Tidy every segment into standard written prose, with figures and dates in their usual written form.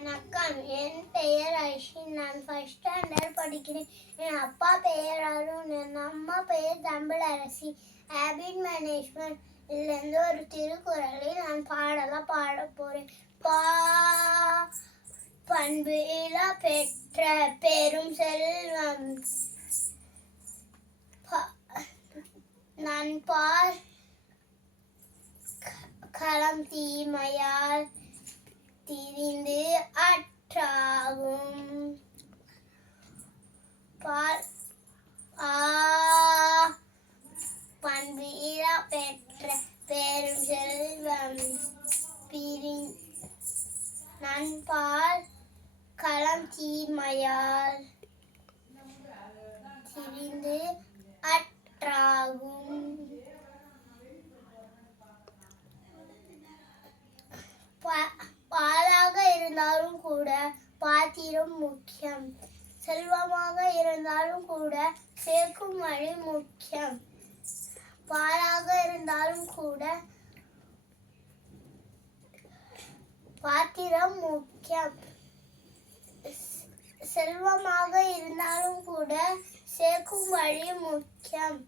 வணக்கம். என் பெயர் ஐஷின். நான் ஃபர்ஸ்ட் ஸ்டாண்டர்ட் படிக்கிறேன். என் அப்பா பெயர் அருண். என் அம்மா பெயர் தமிழரசி. ஹேபிட் மேனேஜ்மெண்ட் இதுலேருந்து ஒரு திருக்குறளை நான் பாட போறேன். பண்பு இல பெற்ற பெரும் செல்வம் நண்பால் களம் தீமையால் திரிந்து அற்றாகும். பண்பு இல பெற்ற பெரும் செல்வம் நண்பால் களம் தீமையால் திரிந்து அற்றாகும். பாலாக இருந்தாலும் கூட பாத்திரம் முக்கியம். செல்வமாக இருந்தாலும் கூட சேர்க்கும் வழி முக்கியம். பாலாக இருந்தாலும் கூட பாத்திரம் முக்கியம். செல்வமாக இருந்தாலும் கூட சேர்க்கும் வழி முக்கியம்.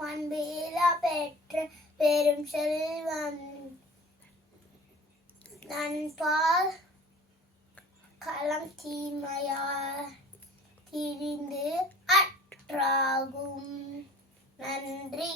பண்பு இல பெற்ற பெரும் செல்வம் நண்பால் களம் தீமையால் திரிந்து அற்றாகும். நன்றி.